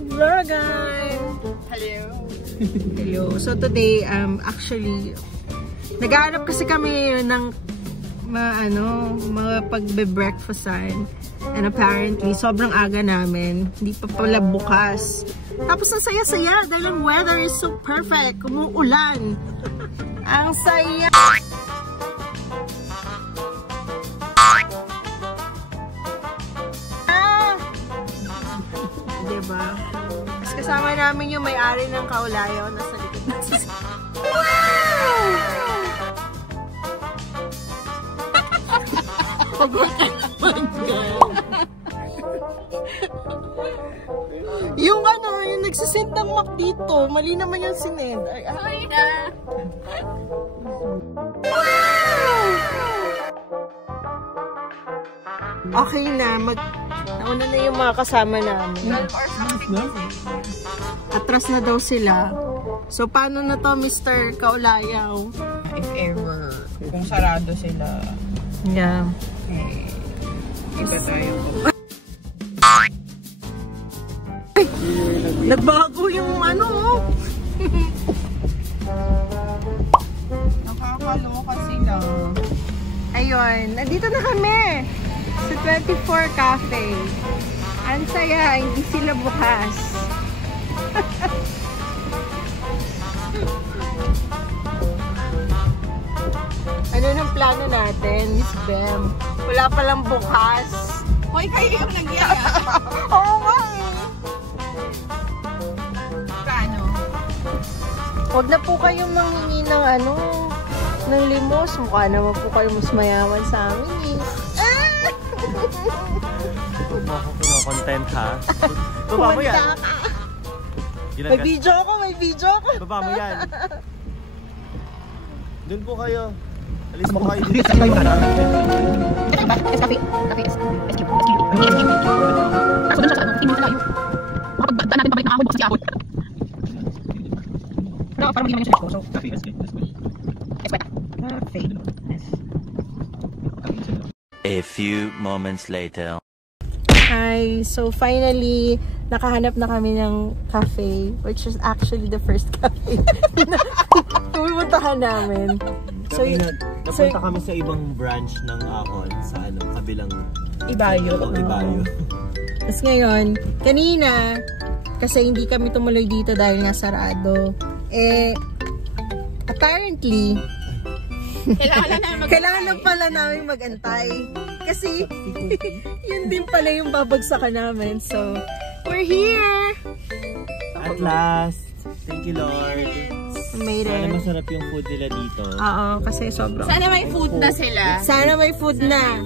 Vlog-vlogan! Hello! Hello. So today, actually, nag-aanap kasi kami ng mga pagbe-breakfastan. And apparently, sobrang aga namin. Hindi pa pala bukas. Tapos ang saya-saya dahil ang weather is so perfect. Umuulan. Ang saya! Diba? Mas kasama namin yung may-ari ng Kaulayaw na sa likod na wow! Yung yung nagsisend ng Mac dito. Mali naman yung sinend. Ay na! Wow! Okay na. Nauna na yung mga kasama namin. Atras na daw sila. So, paano na to, Mr. Kaulayaw? If ever, kung sarado sila, yeah. Iba tayo. Nagbago yung Nakakaloka sila. Ayun, nandito na kami sa 24 Cafe. Ang saya, hindi sila bukas. Ano nang plano natin, Miss Bem? Wala palang bukas. Hoy, kayo yung nagyaya. Oo nga eh. Paano? Huwag na po kayong manghingi ng ng limos. Mukha naman po kayo mas mayaman sa amin eh. Huwag mo ako kino-content ha. Baba mo yan. May video ako, may video ako. Baba mo yan. Doon po kayo. Alis po kayo dito. A few moments later. Hi, so finally nakahanap na kami ng cafe, which is actually the first cafe na pumuntahan namin. So, napunta kami sa ibang branch ng Akon sa kabilang Ibayo. Ibayo. Tapos ngayon, kanina, kasi hindi kami tumuloy dito dahil nga sarado. Apparently, kailangan pala namin mag-antay. Kasi, yun din pala yung babagsakan namin. So, we're here! At last, thank you Lord. Sana masarap yung food nila dito. Oo, kasi sobrang... Sana may food na sila. Sana may food na.